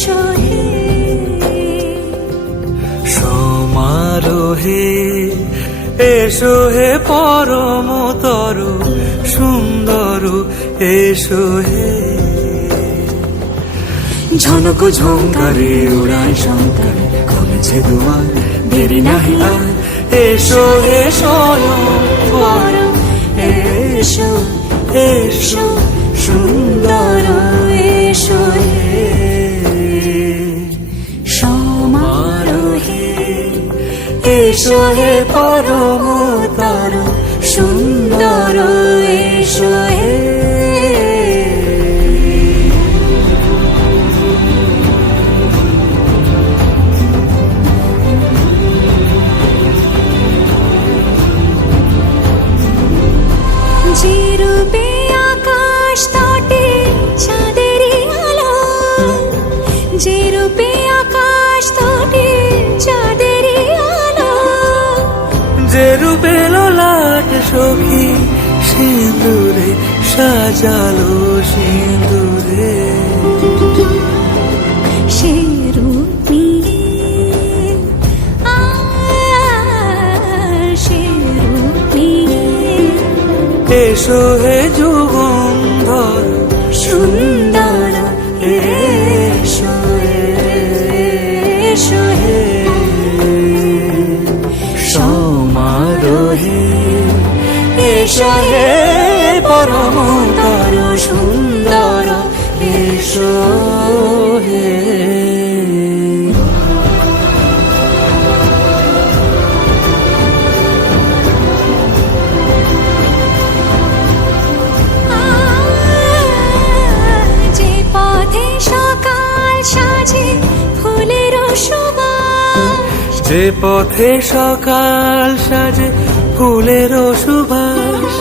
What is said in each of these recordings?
এসো হে সমারোহে এসো হে পরমতর সুন্দর এসো হে ঝনক ঝঙ্কারে উড়ায় শঙ্কার খুলেছে দুয়ার দেরি নাহি আর এসো হে স্বয়ং এসো এসো সুন্দর এসো হে সমারোহে এসো হে পরমতর সুন্দর এসো হে যে রূপে আকাশ তটে চাঁদেরই আলো যে রূপে আকাশ তটে চাঁদেরই আলো যে রূপে ললাট সখী সিঁদুরে সাজালো সিঁদুরে সে রূপ নিয়ে সে রূপ নিয়ে এসো হে যুগন্ধর সুন্দর এসো এসো হে সমারোহে এসো হে পরমতর সুন্দর এসো হে যে পথে সকাল সাজে ফুলের সুবাস যে পথে সকাল সাজে ফুলের সুবাস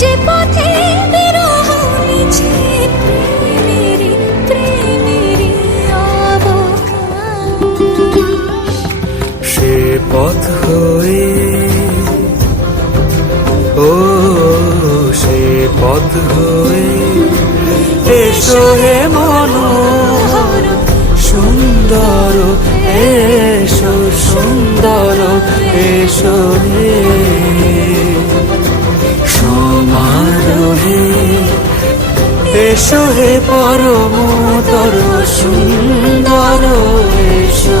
যে পথে বিরহ মিছে প্রেমেরই প্রেমেরই অবকাশ সে পথ হয়ে ও সে পথ হয়ে এসো হে মনোহর সুন্দর এসো সুন্দর এসো হে সমারোহে এসো হে পরমতর সুন্দর এসো